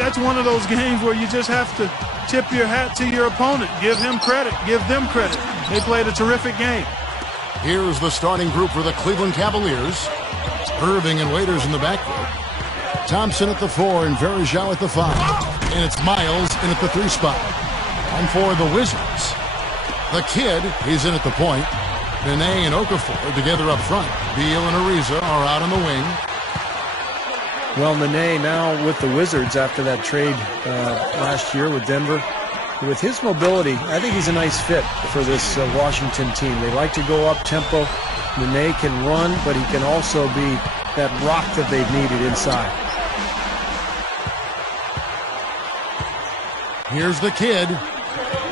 that's one of those games where you just have to tip your hat to your opponent. Give him credit. Give them credit. They played a terrific game. Here's the starting group for the Cleveland Cavaliers. Irving and Waiters in the backcourt. Thompson at the 4 and Varejao at the 5. And it's Miles in at the 3 spot. And for the Wizards, the Kid, he's in at the point. Nene and Okafor together up front. Beal and Ariza are out on the wing. Well, Nene now with the Wizards after that trade last year with Denver. With his mobility, I think he's a nice fit for this Washington team. They like to go up tempo. Nene can run, but he can also be that rock that they've needed inside. Here's the Kid.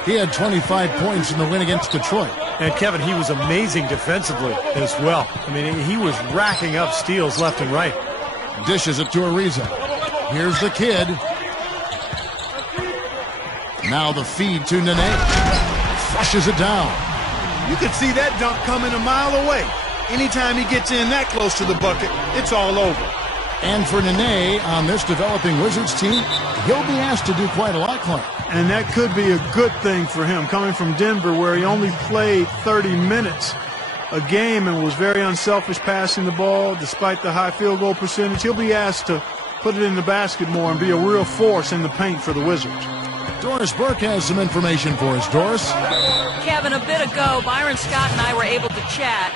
He had 25 points in the win against Detroit. And Kevin, he was amazing defensively as well. I mean, he was racking up steals left and right. Dishes it to Ariza. Here's the Kid. Now the feed to Nene. Flushes it down. You could see that dunk coming a mile away. Anytime he gets in that close to the bucket, it's all over. And for Nene on this developing Wizards team, he'll be asked to do quite a lot, Clark. And that could be a good thing for him, coming from Denver where he only played 30 minutes a game and was very unselfish passing the ball despite the high field goal percentage. He'll be asked to put it in the basket more and be a real force in the paint for the Wizards. Doris Burke has some information for us. Doris? Kevin, a bit ago, Byron Scott and I were able to chat.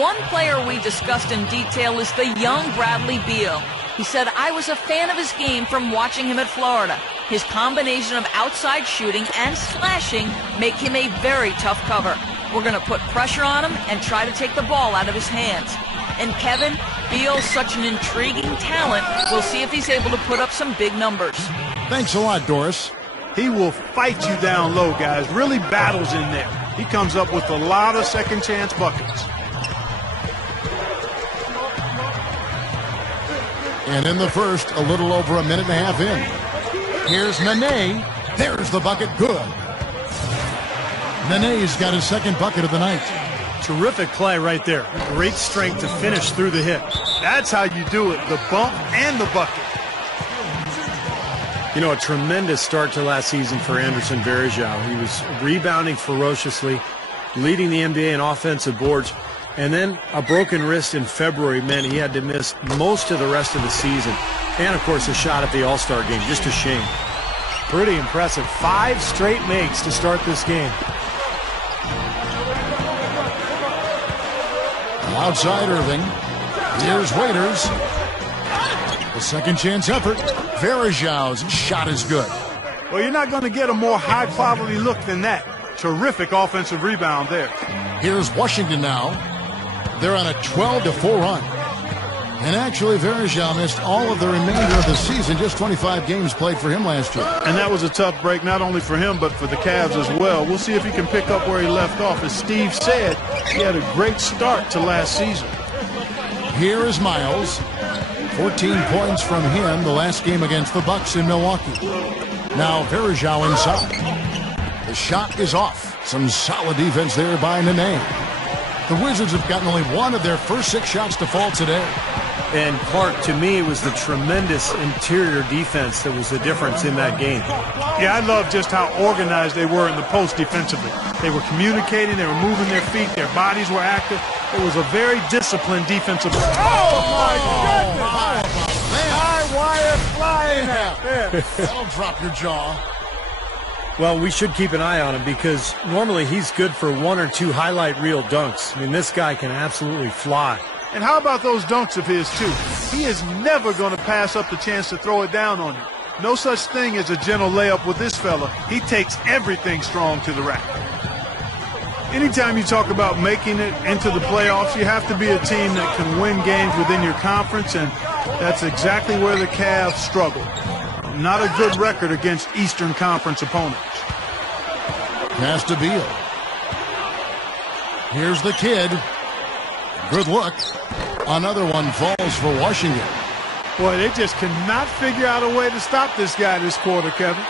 One player we discussed in detail is the young Bradley Beal. He said, I was a fan of his game from watching him at Florida. His combination of outside shooting and slashing make him a very tough cover. We're going to put pressure on him and try to take the ball out of his hands. And Kevin, Beal's such an intriguing talent. We'll see if he's able to put up some big numbers. Thanks a lot, Doris. He will fight you down low, guys. Really battles in there. He comes up with a lot of second chance buckets. And in the first, a little over a minute and a half in. Here's Nene. There's the bucket. Good. Nene's got his second bucket of the night. Terrific play right there. Great strength to finish through the hit. That's how you do it, the bump and the bucket. You know, a tremendous start to last season for Anderson Varejao. He was rebounding ferociously, leading the NBA in offensive boards, and then a broken wrist in February meant he had to miss most of the rest of the season. And, of course, a shot at the All-Star game. Just a shame. Pretty impressive. 5 straight makes to start this game. Outside Irving. Here's Waiters. The second chance effort. Varejao's shot is good. Well, you're not going to get a more high-quality look than that. Terrific offensive rebound there. Here's Washington now. They're on a 12-4 run. And actually, Varejao missed all of the remainder of the season, just 25 games played for him last year. And that was a tough break, not only for him, but for the Cavs as well. We'll see if he can pick up where he left off. As Steve said, he had a great start to last season. Here is Miles. 14 points from him the last game against the Bucks in Milwaukee. Now Varejao inside. The shot is off. Some solid defense there by Nene. The Wizards have gotten only one of their first 6 shots to fall today. And Clark, to me, it was the tremendous interior defense that was the difference in that game. Yeah, I love just how organized they were in the post defensively. They were communicating, they were moving their feet, their bodies were active. It was a very disciplined defensive. Oh, my goodness! High wire flying out. That'll drop your jaw. Well, we should keep an eye on him because normally he's good for 1 or 2 highlight reel dunks. I mean, this guy can absolutely fly. And how about those dunks of his, too? He is never going to pass up the chance to throw it down on you. No such thing as a gentle layup with this fella. He takes everything strong to the rack. Anytime you talk about making it into the playoffs, you have to be a team that can win games within your conference, and that's exactly where the Cavs struggle. Not a good record against Eastern Conference opponents. Pass to Beal. Here's the Kid. Good look. Another one falls for Washington. Boy, they just cannot figure out a way to stop this guy this quarter, Kevin.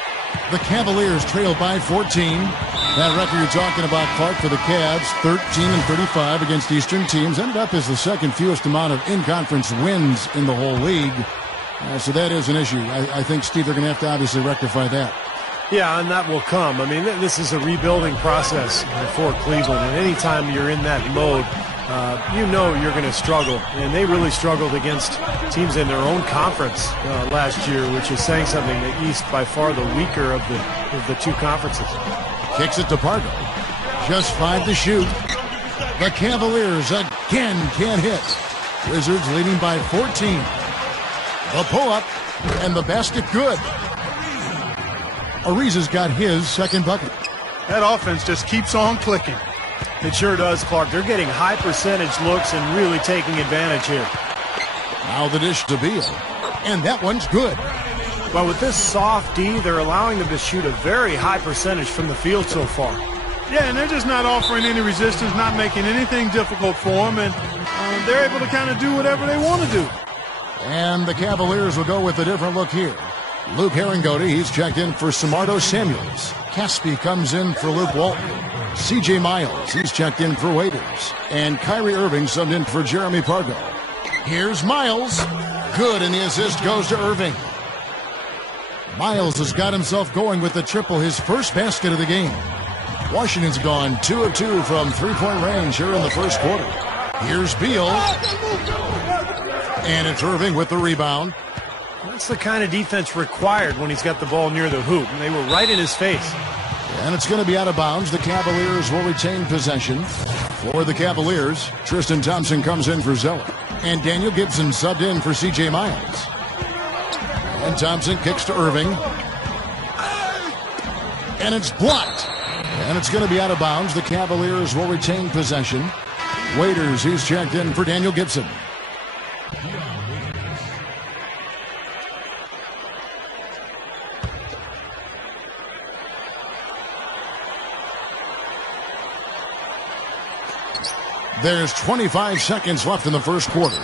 The Cavaliers trail by 14. That record you're talking about, Clark, for the Cavs, 13-35 against Eastern teams, ended up as the second fewest amount of in-conference wins in the whole league. So that is an issue. I think, Steve, they're going to have to obviously rectify that. Yeah, and that will come. I mean, this is a rebuilding process for Cleveland, and anytime you're in that mode, you know you're going to struggle. And they really struggled against teams in their own conference last year, which is saying something. The East, by far the weaker of the two conferences. Kicks it to Pargo. Just 5 to shoot. The Cavaliers again can't hit. Wizards leading by 14. The pull-up and the basket good. Ariza's got his second bucket. That offense just keeps on clicking. It sure does, Clark. They're getting high percentage looks and really taking advantage here. Now the dish to Beal. And that one's good. Well, with this soft D, they're allowing them to shoot a very high percentage from the field so far. Yeah, and they're just not offering any resistance, not making anything difficult for them, and they're able to kind of do whatever they want to do. And the Cavaliers will go with a different look here. Luke Herringody, he's checked in for Samardo Samuels. Caspi comes in for Luke Walton. C.J. Miles, he's checked in for Waiters. And Kyrie Irving subbed in for Jeremy Pargo. Here's Miles. Good, and the assist goes to Irving. Miles has got himself going with the triple, his first basket of the game. Washington's gone 2 of 2 from three-point range here in the first quarter. Here's Beal. And it's Irving with the rebound. That's the kind of defense required when he's got the ball near the hoop. And they were right in his face. And it's going to be out of bounds. The Cavaliers will retain possession. For the Cavaliers, Tristan Thompson comes in for Zeller. And Daniel Gibson subbed in for C.J. Miles. And Thompson kicks to Irving. And it's blocked. And it's going to be out of bounds. The Cavaliers will retain possession. Waiters, he's checked in for Daniel Gibson. There's 25 seconds left in the first quarter.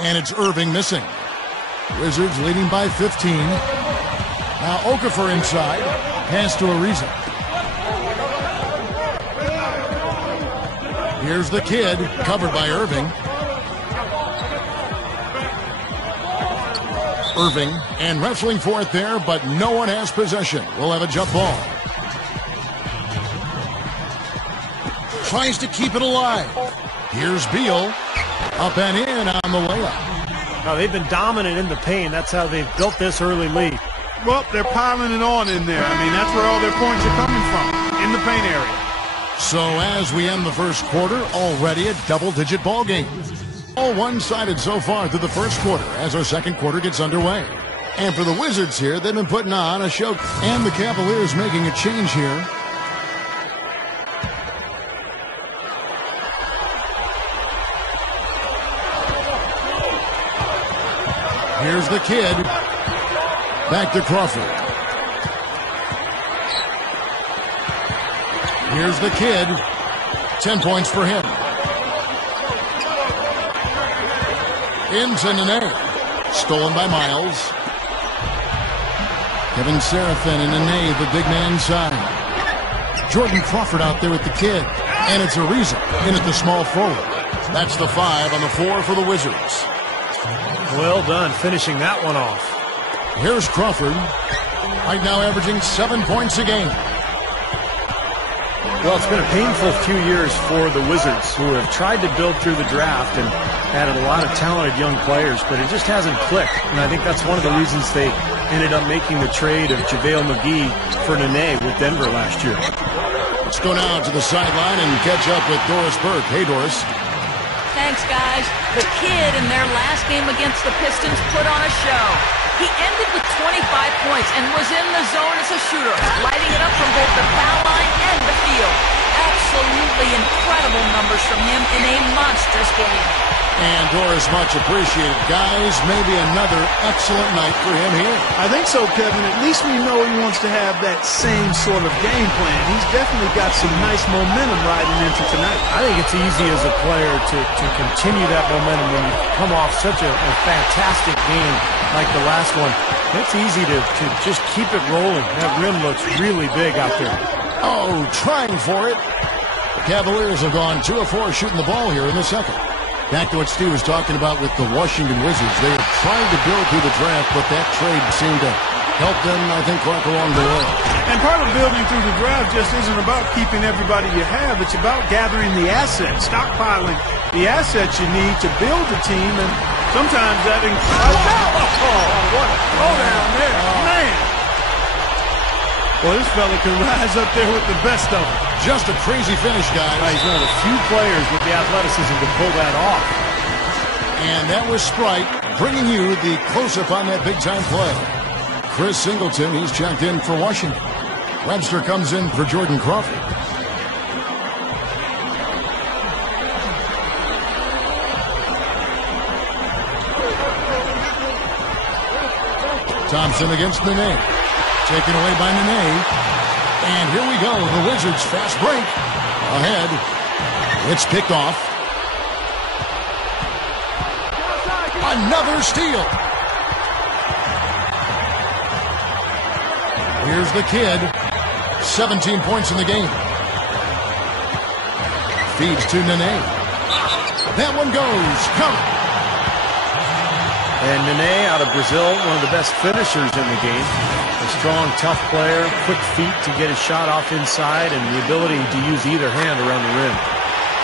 And it's Irving missing. Wizards leading by 15. Now Okafor inside. Pass to Ariza. Here's the kid, covered by Irving. Irving, and wrestling for it there, but no one has possession. We'll have a jump ball. Tries to keep it alive. Here's Beal. Up and in on the layup. Now, they've been dominant in the paint. That's how they've built this early lead. Well, they're piling it on in there. I mean, that's where all their points are coming from, in the paint area. So as we end the first quarter, already a double-digit ball game. All one-sided so far through the first quarter as our second quarter gets underway. And for the Wizards here, they've been putting on a show. And the Cavaliers making a change here. Here's the kid. Back to Crawford. Here's the kid. 10 points for him. Into Nene. Stolen by Miles. Kevin Seraphin and Nene, the big man side. Jordan Crawford out there with the kid. And it's Ariza in at the small forward. That's the 5 on the 4 for the Wizards. Well done, finishing that one off. Here's Crawford. Right now averaging 7 points a game. Well, it's been a painful few years for the Wizards, who have tried to build through the draft and added a lot of talented young players, but it just hasn't clicked. And I think that's one of the reasons they ended up making the trade of JaVale McGee for Nene with Denver last year. Let's go now to the sideline and catch up with Doris Burke. Hey, Doris. Thanks, guys. The kid in their last game against the Pistons put on a show. He ended with 25 points and was in the zone as a shooter, lighting it up from both the foul line and the field. Absolutely incredible numbers from him in a monstrous game. And Doris, much appreciated. Guys, maybe another excellent night for him here. I think so, Kevin. At least we know he wants to have that same sort of game plan. He's definitely got some nice momentum riding into tonight. I think it's easy as a player to continue that momentum when you come off such a fantastic game like the last one. It's easy to just keep it rolling. That rim looks really big out there. Oh, trying for it. The Cavaliers have gone 2 of 4 shooting the ball here in the second. Back to what Steve was talking about with the Washington Wizards. They have trying to build through the draft, but that trade seemed to help them, I think, quite along the way. And part of building through the draft just isn't about keeping everybody you have. It's about gathering the assets, stockpiling the assets you need to build a team. And sometimes that includes... what a throwdown there. Man. Well, this fella can rise up there with the best of them. Just a crazy finish, guys. He's one of the few players with the athleticism to pull that off. And that was Sprite bringing you the close-up on that big-time play. Chris Singleton, he's checked in for Washington. Webster comes in for Jordan Crawford. Thompson against Nene. Taken away by Nene. And here we go. The Wizards fast break. Ahead. It's picked off. Another steal. Here's the kid. 17 points in the game. Feeds to Nene. That one goes. Count. And Nene out of Brazil, one of the best finishers in the game. A strong, tough player, quick feet to get his shot off inside, and the ability to use either hand around the rim.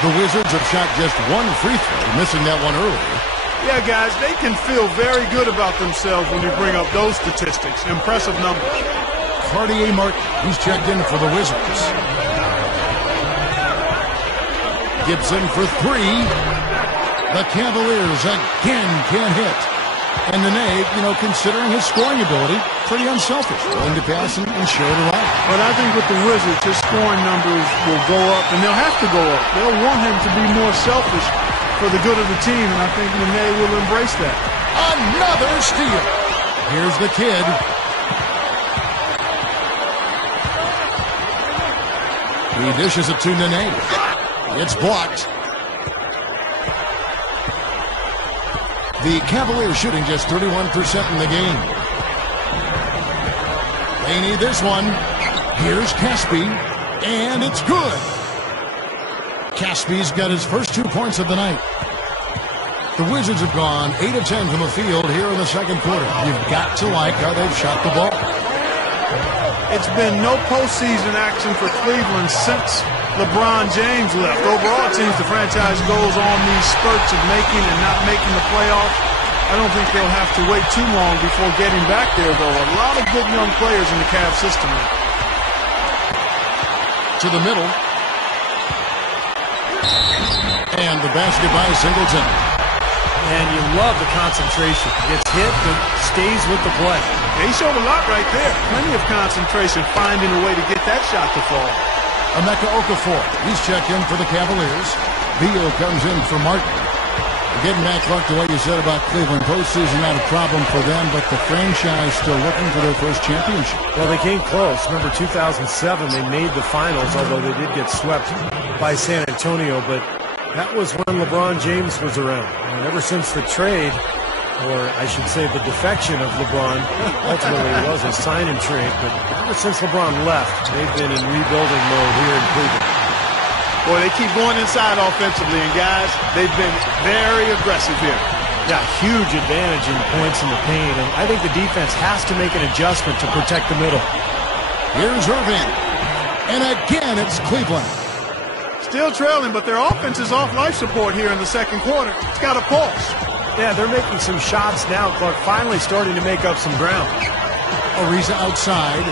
The Wizards have shot just one free throw, missing that one earlier. Yeah, guys, they can feel very good about themselves when you bring up those statistics. Impressive numbers. Cartier Martin, he's checked in for the Wizards. Gibson for three. The Cavaliers again can't hit. And Nene, considering his scoring ability, pretty unselfish, willing to pass and share it around. But I think with the Wizards, his scoring numbers will go up, and they'll have to go up. They'll want him to be more selfish for the good of the team, and I think Nene will embrace that. Another steal. Here's the kid. He dishes it to Nene. It's blocked. The Cavaliers shooting just 31% in the game. They need this one. Here's Caspi, and it's good. Caspi's got his first 2 points of the night. The Wizards have gone 8 of 10 from the field here in the second quarter. You've got to like how they've shot the ball. It's been no postseason action for Cleveland since LeBron James left. Overall, it seems the franchise goes on these spurts of making and not making the playoffs. I don't think they'll have to wait too long before getting back there, though. A lot of good young players in the Cavs system. To the middle. And the basket by Singleton. And you love the concentration. Gets hit, but stays with the play. He showed a lot right there. Plenty of concentration, finding a way to get that shot to fall. Emeka Okafor, he's checked in for the Cavaliers. Beal comes in for Martin. Getting back, Clark, to what you said about Cleveland. Postseason not a problem for them, but the franchise still looking for their first championship. Well, they came close. Remember, 2007, they made the finals, although they did get swept by San Antonio. But that was when LeBron James was around. And ever since the trade, or I should say the defection of LeBron, ultimately it was a sign and trade, but ever since LeBron left, they've been in rebuilding mode here in Cleveland. Boy, they keep going inside offensively, and guys, they've been very aggressive here. Yeah, huge advantage in points in the paint, and I think the defense has to make an adjustment to protect the middle. Here's Irving, and again it's Cleveland. Still trailing, but their offense is off life support here in the second quarter. It's got a pulse. Yeah, they're making some shots now, Clark, finally starting to make up some ground. Ariza outside.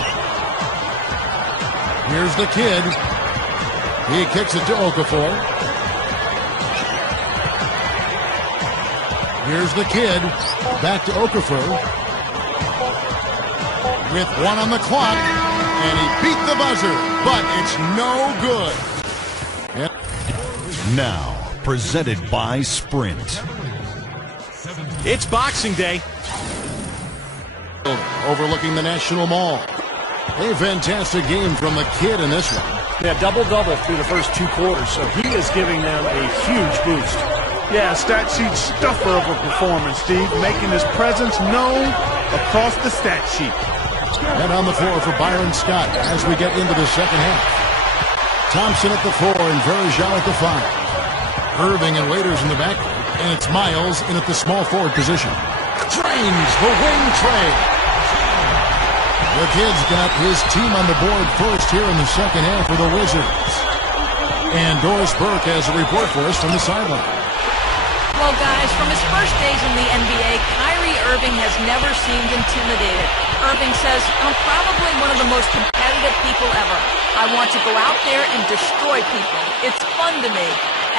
Here's the kid. He kicks it to Okafor. Here's the kid. Back to Okafor. With 1 on the clock. And he beat the buzzer. But it's no good. Yep. Now, presented by Sprint. It's Boxing Day. Overlooking the National Mall. A fantastic game from the kid in this one. Yeah, double-double through the first 2 quarters, so he is giving them a huge boost. Yeah, stat sheet stuffer of a performance, Steve, making his presence known across the stat sheet. And on the floor for Byron Scott as we get into the second half. Thompson at the 4 and Verjao at the 5. Irving and Waiters in the backcourt, and it's Miles in at the small forward position. Drains the wing trade. The Kid's got his team on the board first here in the second half for the Wizards. And Doris Burke has a report for us from the sideline. Well, guys, from his first days in the NBA, Kyrie Irving has never seemed intimidated. Irving says, "I'm probably one of the most competitive people ever. I want to go out there and destroy people. It's fun to me.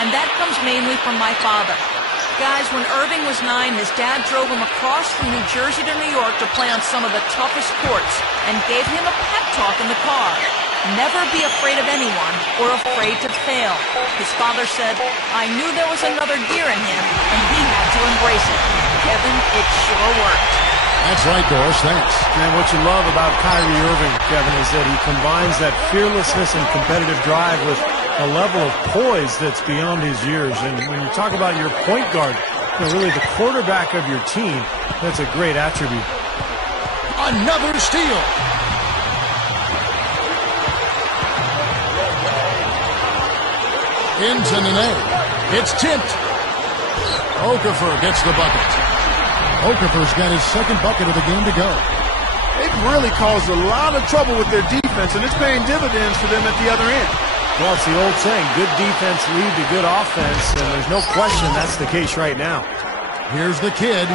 And that comes mainly from my father." Guys, when Irving was 9, his dad drove him across from New Jersey to New York to play on some of the toughest courts and gave him a pep talk in the car. Never be afraid of anyone or afraid to fail. His father said, "I knew there was another gear in him, and he had to embrace it." Kevin, it sure worked. That's right, Doris. Thanks. And what you love about Kyrie Irving, Kevin, is that he combines that fearlessness and competitive drive with a level of poise that's beyond his years. And when you talk about your point guard, really the quarterback of your team, that's a great attribute. Another steal. Into Nene. It's tipped. Okafor gets the bucket. Okafor's got his second bucket of the game to go. They've really caused a lot of trouble with their defense, and it's paying dividends for them at the other end. Well, it's the old saying, good defense lead to good offense, and there's no question that's the case right now. Here's the Kid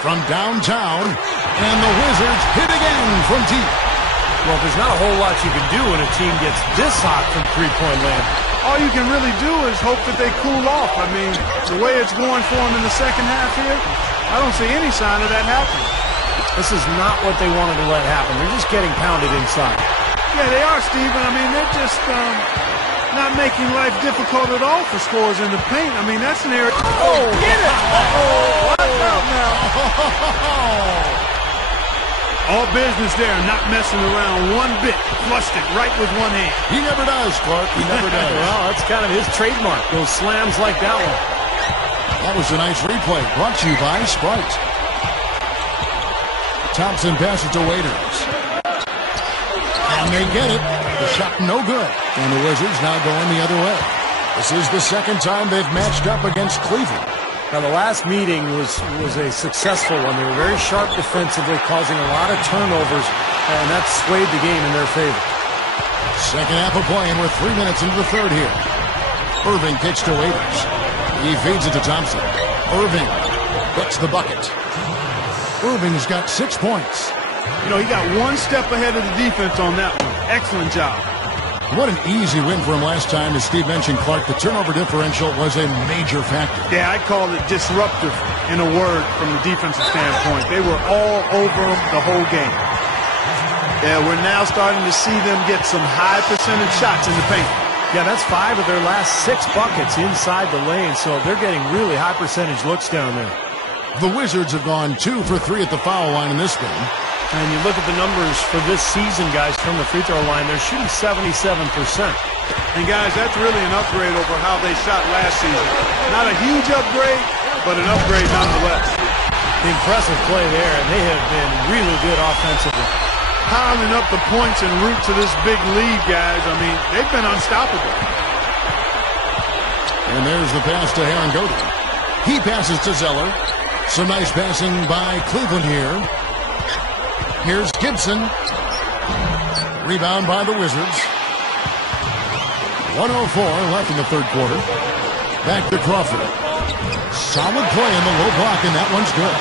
from downtown, and the Wizards hit again from deep. Well, there's not a whole lot you can do when a team gets this hot from three-point land. All you can really do is hope that they cool off. I mean, the way it's going for them in the second half here, I don't see any sign of that happening. This is not what they wanted to let happen. They're just getting pounded inside. Yeah, they are, Steven. I mean, they're just not making life difficult at all for scores in the paint. I mean, that's an area. Oh, get it! Uh-oh, watch out now. All business there, not messing around one bit. Flushed it right with one hand. He never does, Clark. He never does. Well, that's kind of his trademark, those slams like that one. That was a nice replay, brought to you by Sprite. Thompson passes to Waiters. And they get it. The shot no good. And the Wizards now going the other way. This is the second time they've matched up against Cleveland. Now, the last meeting was a successful one. They were very sharp defensively, causing a lot of turnovers, and that swayed the game in their favor. Second half of play, and we're 3 minutes into the third here. Irving kicks to Waiters. He feeds it to Thompson. Irving gets the bucket. Irving's got 6 points. You know, he got one step ahead of the defense on that one. Excellent job. What an easy win for him last time. As Steve mentioned, Clark, the turnover differential was a major factor. Yeah, I'd call it disruptive in a word from the defensive standpoint. They were all over him the whole game. Yeah, we're now starting to see them get some high percentage shots in the paint. Yeah, that's 5 of their last 6 buckets inside the lane, so they're getting really high percentage looks down there. The Wizards have gone 2 for 3 at the foul line in this game. And you look at the numbers for this season, guys, from the free throw line, they're shooting 77%. And, guys, that's really an upgrade over how they shot last season. Not a huge upgrade, but an upgrade nonetheless. Impressive play there, and they have been really good offensively. Piling up the points en route to this big lead, guys. I mean, they've been unstoppable. And there's the pass to Herangodi. He passes to Zeller. Some nice passing by Cleveland here. Here's Gibson. Rebound by the Wizards. 1:04 left in the third quarter. Back to Crawford. Solid play in the low block, and that one's good.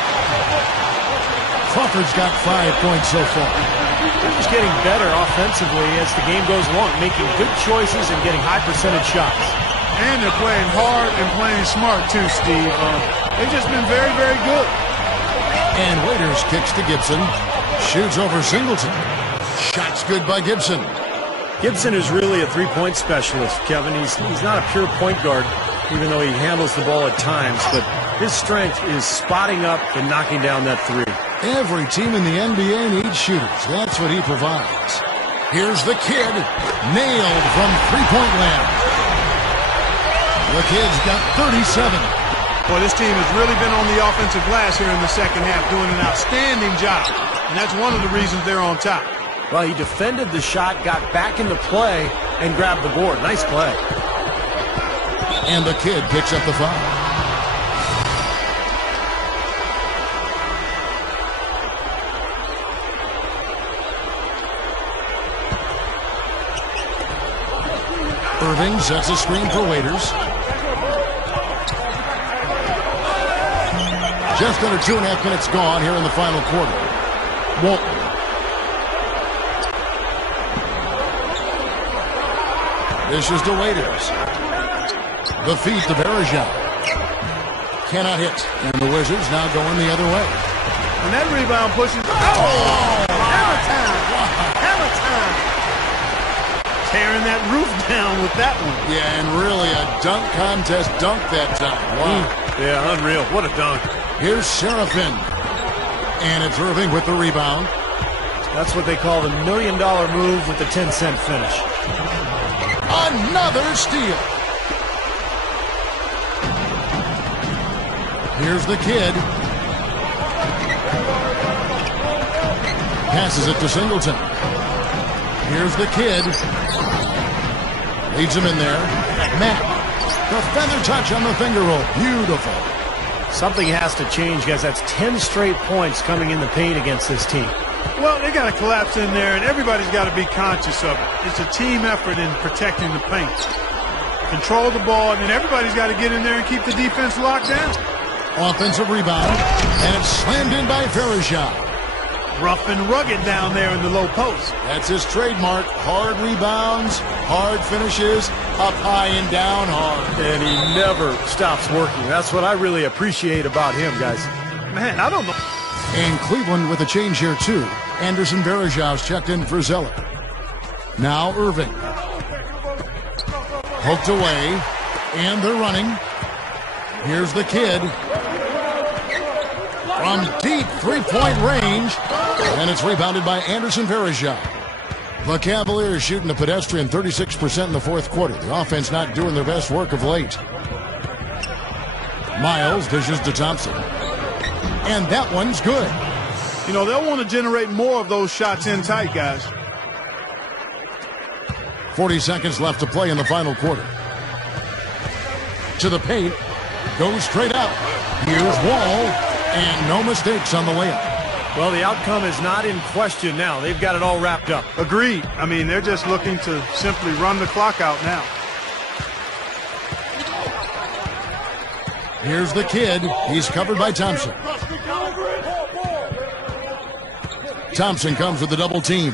Crawford's got 5 points so far. They're just getting better offensively as the game goes along, making good choices and getting high percentage shots. And they're playing hard and playing smart, too, Steve. They've just been very, very good. And Waiters kicks to Gibson. Shoots over Singleton. Shot's good by Gibson. Gibson is really a three-point specialist, Kevin. He's not a pure point guard, even though he handles the ball at times. But his strength is spotting up and knocking down that three. Every team in the NBA needs shooters. That's what he provides. Here's the Kid. Nailed from three-point land. The Kid's got 37. Boy, this team has really been on the offensive glass here in the second half, doing an outstanding job. And that's one of the reasons they're on top. Well, he defended the shot, got back into play, and grabbed the board. Nice play. And the Kid picks up the foul. Irving sets a screen for Waiters. Just under 2.5 minutes gone here in the final quarter. Walton. Dishes to Waiters. The feed to Bergeron. Cannot hit. And the Wizards now going the other way. And that rebound pushes. Oh! Hammer time! Hammer time! Tearing that roof down with that one. Yeah, and really a dunk contest dunk that time. Wow. Yeah, unreal. What a dunk. Here's Serafin. And it's Irving with the rebound. That's what they call the $1 million move with the 10-cent finish. Another steal. Here's the kid. Passes it to Singleton. Here's the kid. Leads him in there. Matt. The feather touch on the finger roll. Beautiful. Something has to change, guys. That's 10 straight points coming in the paint against this team. Well, they got to collapse in there, and everybody's got to be conscious of it. It's a team effort in protecting the paint. Control the ball, and then everybody's got to get in there and keep the defense locked down. Offensive rebound, and it's slammed in by Verejao. Rough and rugged down there in the low post. That's his trademark. Hard rebounds, hard finishes, up high and down hard. And he never stops working. That's what I really appreciate about him, guys. Man, I don't know. And Cleveland with a change here, too. Anderson Verejao's checked in for Zeller. Now Irving. Poked away, and they're running. Here's the kid. From deep three-point range, and it's rebounded by Anderson Verejao. The Cavaliers shooting a pedestrian 36% in the fourth quarter. The offense not doing their best work of late. Miles dishes to Thompson. And that one's good. You know, they'll want to generate more of those shots in tight, guys. 40 seconds left to play in the final quarter. To the paint. Goes straight out. Here's Wall. And no mistakes on the layup. Well, the outcome is not in question now. They've got it all wrapped up. Agreed. I mean, they're just looking to simply run the clock out now. Here's the kid. He's covered by Thompson. Thompson comes with the double team.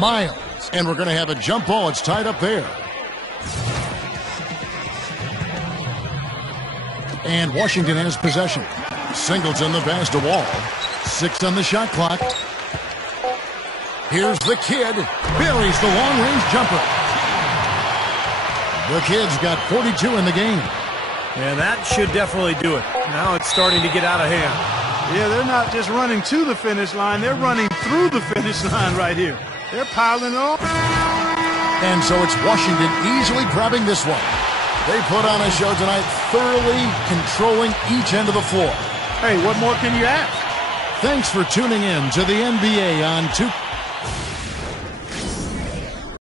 Miles. And we're going to have a jump ball. It's tied up there. And Washington has possession. Singleton the pass to Wall. 6 on the shot clock. Here's the kid. Buries the long-range jumper. The kid's got 42 in the game. And that should definitely do it. Now it's starting to get out of hand. Yeah, they're not just running to the finish line. They're running through the finish line right here. They're piling on. And so it's Washington easily grabbing this one. They put on a show tonight, thoroughly controlling each end of the floor. Hey, what more can you ask? Thanks for tuning in to the NBA on 2K.